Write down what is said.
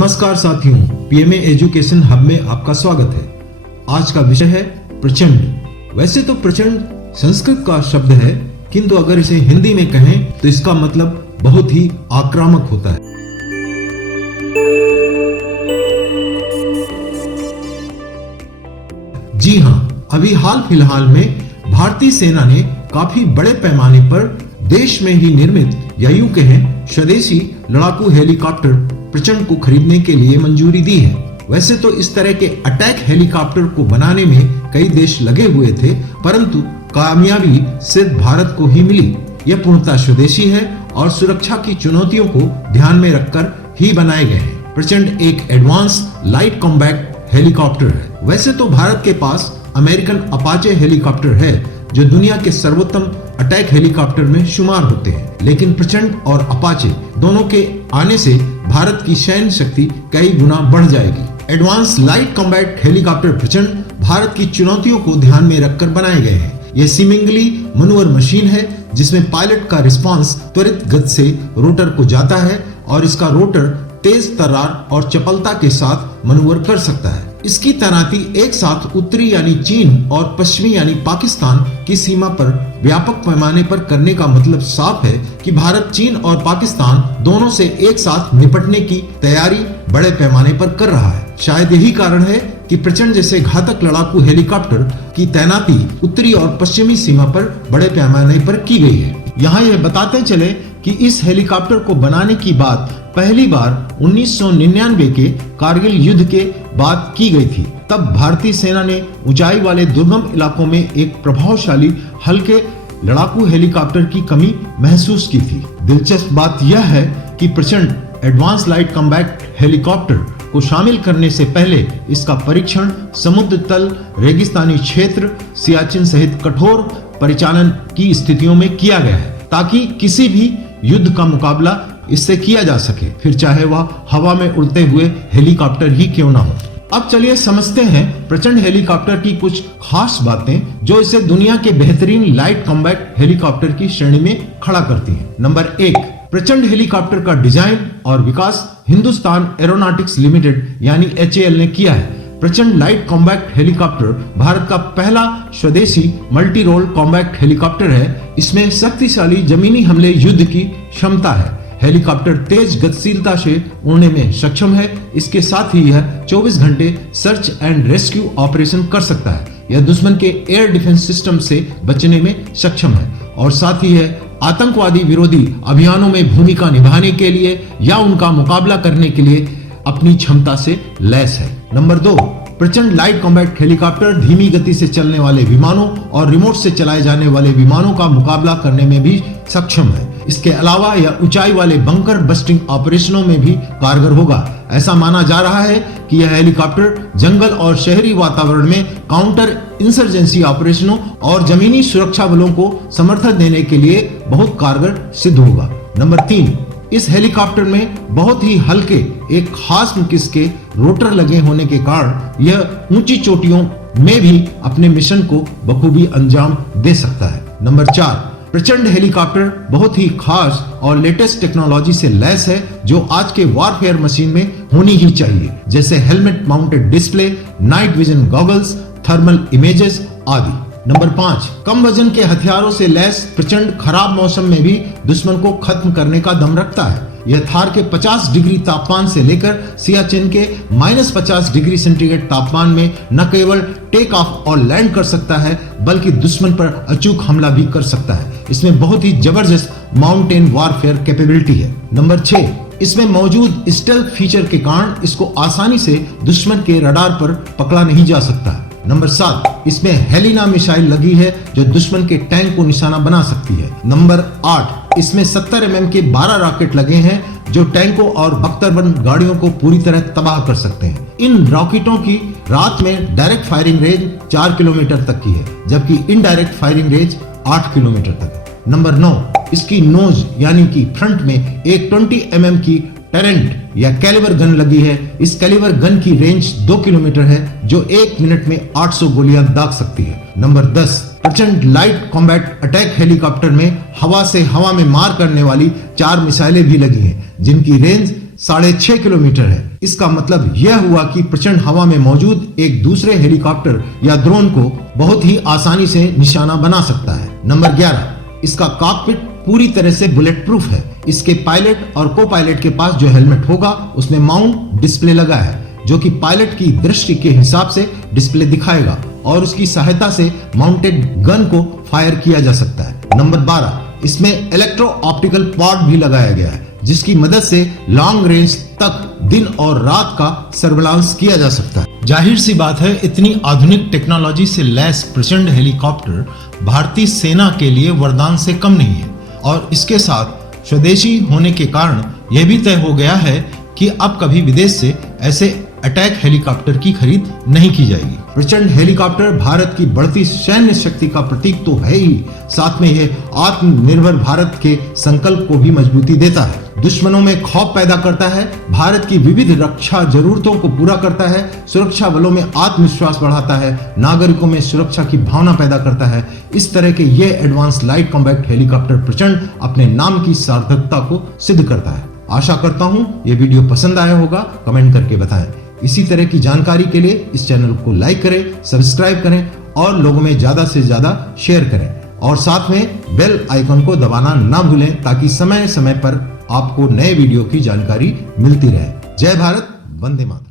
नमस्कार साथियों, PMA education hub में आपका स्वागत है। आज का विषय है प्रचंड। वैसे तो प्रचंड संस्कृत का शब्द है, किंतु अगर इसे हिंदी में कहें तो इसका मतलब बहुत ही आक्रामक होता है। जी हाँ, अभी हाल फिलहाल में भारतीय सेना ने काफी बड़े पैमाने पर देश में ही निर्मित या यूं कहें स्वदेशी लड़ाकू हेलीकॉप्टर प्रचंड को खरीदने के लिए मंजूरी दी है। वैसे तो इस तरह के अटैक हेलीकॉप्टर को बनाने में कई देश लगे हुए थे, परंतु कामयाबी सिर्फ भारत को ही मिली। यह पूर्णतः स्वदेशी है और सुरक्षा की चुनौतियों को ध्यान में रखकर ही बनाए गए हैं। प्रचंड एक एडवांस लाइट कॉम्बैक्ट हेलीकॉप्टर है। वैसे तो भारत के पास अमेरिकन अपाचे हेलीकॉप्टर है जो दुनिया के सर्वोत्तम अटैक हेलीकॉप्टर में शुमार होते हैं, लेकिन प्रचंड और अपाचे दोनों के आने से भारत की सैन्य शक्ति कई गुना बढ़ जाएगी। एडवांस लाइट कॉम्बैट हेलीकॉप्टर प्रचंड भारत की चुनौतियों को ध्यान में रखकर बनाए गए हैं। यह सीमिंगली मनूवर मशीन है जिसमें पायलट का रिस्पांस त्वरित गति से रोटर को जाता है और इसका रोटर तेज तर्रार और चपलता के साथ मनूवर कर सकता है। इसकी तैनाती एक साथ उत्तरी यानी चीन और पश्चिमी यानी पाकिस्तान की सीमा पर व्यापक पैमाने पर करने का मतलब साफ है कि भारत चीन और पाकिस्तान दोनों से एक साथ निपटने की तैयारी बड़े पैमाने पर कर रहा है। शायद यही कारण है कि प्रचंड जैसे घातक लड़ाकू हेलीकॉप्टर की तैनाती उत्तरी और पश्चिमी सीमा पर बड़े पैमाने पर की गई है। यहाँ यह बताते चले कि इस हेलीकॉप्टर को बनाने की बात पहली बार 1999 के कारगिल युद्ध के बाद की गई थी। तब भारतीय सेना ने ऊंचाई वाले दुर्गम इलाकों में एक प्रभावशाली हल्के लड़ाकू हेलीकॉप्टर की कमी महसूस की थी। दिलचस्प बात यह है कि प्रचंड एडवांस लाइट कॉम्बैक्ट हेलीकॉप्टर को शामिल करने से पहले इसका परीक्षण समुद्र तल, रेगिस्तानी क्षेत्र, सियाचिन सहित कठोर परिचालन की स्थितियों में किया गया है, ताकि किसी भी युद्ध का मुकाबला इससे किया जा सके, फिर चाहे वह हवा में उड़ते हुए हेलीकॉप्टर ही क्यों ना हो। अब चलिए समझते हैं प्रचंड हेलीकॉप्टर की कुछ खास बातें जो इसे दुनिया के बेहतरीन लाइट कॉम्बैक्ट हेलीकॉप्टर की श्रेणी में खड़ा करती हैं। नंबर 1, प्रचंड हेलीकॉप्टर का डिजाइन और विकास हिंदुस्तान एरोनॉटिक्स लिमिटेड यानी HAL ने किया है। प्रचंड लाइट कॉम्बैक्ट हेलीकॉप्टर भारत का पहला स्वदेशी मल्टी रोल कॉम्बैक्ट हेलीकॉप्टर है। इसमें शक्तिशाली जमीनी हमले युद्ध की क्षमता है। हेलीकॉप्टर तेज गतिशीलता से उड़ने में सक्षम है। इसके साथ ही यह 24 घंटे सर्च एंड रेस्क्यू ऑपरेशन कर सकता है। यह दुश्मन के एयर डिफेंस सिस्टम से बचने में सक्षम है और साथ ही यह आतंकवादी विरोधी अभियानों में भूमिका निभाने के लिए या उनका मुकाबला करने के लिए अपनी क्षमता से लैस है। नंबर 2, प्रचंड लाइट कॉम्बैक्ट हेलीकॉप्टर धीमी गति से चलने वाले विमानों और रिमोट से चलाए जाने वाले विमानों का मुकाबला करने में भी सक्षम है। इसके अलावा यह ऊंचाई वाले बंकर बस्टिंग ऑपरेशनों में भी कारगर होगा। ऐसा माना जा रहा है कि यह हेलीकॉप्टर जंगल और शहरी वातावरण में काउंटर इंसर्जेंसी ऑपरेशनों और जमीनी सुरक्षा बलों को समर्थन देने के लिए बहुत कारगर सिद्ध होगा। नंबर 3, इस हेलीकॉप्टर में बहुत ही हल्के एक खास किस्म के रोटर लगे होने के कारण यह ऊंची चोटियों में भी अपने मिशन को बखूबी अंजाम दे सकता है। नंबर 4, प्रचंड हेलीकॉप्टर बहुत ही खास और लेटेस्ट टेक्नोलॉजी से लैस है जो आज के वॉरफेयर मशीन में होनी ही चाहिए, जैसे helmet mounted display, night vision goggles, thermal images आदि। नंबर 5, कम वजन के हथियारों से लैस प्रचंड खराब मौसम में भी दुश्मन को खत्म करने का दम रखता है। यह थार के 50 डिग्री तापमान से लेकर सियाचिन के -50 डिग्री सेंटीग्रेड तापमान में न केवल टेक ऑफ और लैंड कर सकता है बल्कि दुश्मन पर अचूक हमला भी कर सकता है। इसमें बहुत ही जबरदस्त माउंटेन वॉरफेयर कैपेबिलिटी है। नंबर 6, इसमें मौजूद स्टेल्थ फीचर के कारण इसको आसानी से दुश्मन के रडार पर पकड़ा नहीं जा सकता है। नंबर 7, इसमें हेलिना मिसाइल लगी है जो दुश्मन के टैंक को निशाना बना सकती है। नंबर 8, इसमें 70 mm के 12 रॉकेट लगे हैं जो टैंकों और बख्तरबंद गाड़ियों को पूरी तरह तबाह कर सकते हैं। इन रॉकेटों की रात में डायरेक्ट फायरिंग रेंज 4 किलोमीटर तक की है, जबकि इनडायरेक्ट फायरिंग रेंज 8 किलोमीटर तक है। नंबर 9, इसकी नोज यानी कि फ्रंट में एक 20 mm की टेरेंट या कैलिबर गन लगी है। इस कैलिबर गन की रेंज 2 किलोमीटर है जो 1 मिनट में 800 गोलियां दाग सकती है। नंबर 10, प्रचंड लाइट कॉम्बैट अटैक हेलीकॉप्टर में हवा से हवा में मार करने वाली 4 मिसाइलें भी लगी हैं जिनकी रेंज 6.5 किलोमीटर है। इसका मतलब यह हुआ कि प्रचंड हवा में मौजूद एक दूसरे हेलीकॉप्टर या ड्रोन को बहुत ही आसानी से निशाना बना सकता है। नंबर 11, इसका कॉकपिट पूरी तरह से बुलेट प्रूफ है। इसके पायलट और को पायलट के पास जो हेलमेट होगा उसमें माउंट डिस्प्ले लगा है, जो कि पायलट की दृष्टि के हिसाब से डिस्प्ले दिखाएगा और उसकी सहायता से माउंटेड गन को फायर किया जा सकता है। नंबर 12, इसमें इलेक्ट्रो ऑप्टिकल पॉड भी लगाया गया है, जिसकी मदद से लॉन्ग रेंज तक दिन और रात का सर्विलांस किया जा सकता है। जाहिर सी बात है, इतनी आधुनिक टेक्नोलॉजी से लैस प्रचंड हेलीकॉप्टर भारतीय सेना के लिए वरदान से कम नहीं है और इसके साथ स्वदेशी होने के कारण यह भी तय हो गया है कि अब कभी विदेश से ऐसे अटैक हेलीकॉप्टर की खरीद नहीं की जाएगी। प्रचंड हेलीकॉप्टर भारत की बढ़ती सैन्य शक्ति का प्रतीक तो है ही, साथ में यह आत्मनिर्भर भारत के संकल्प को भी मजबूती देता है, दुश्मनों में खौफ पैदा करता है, भारत की विविध रक्षा जरूरतों को पूरा करता है, सुरक्षा बलों में आत्मविश्वास बढ़ाता है, नागरिकों में सुरक्षा की भावना पैदा करता है। इस तरह के ये एडवांस लाइट कॉम्बैट हेलीकॉप्टर प्रचंड अपने नाम की सार्थकता को सिद्ध करता है। आशा करता हूं ये वीडियो पसंद आया होगा, कमेंट करके बताएं। इसी तरह की जानकारी के लिए इस चैनल को लाइक करें, सब्सक्राइब करें और लोगों में ज्यादा से ज्यादा शेयर करें और साथ में बेल आइकन को दबाना ना भूलें, ताकि समय समय पर आपको नए वीडियो की जानकारी मिलती रहे। जय भारत, वंदे मातरम।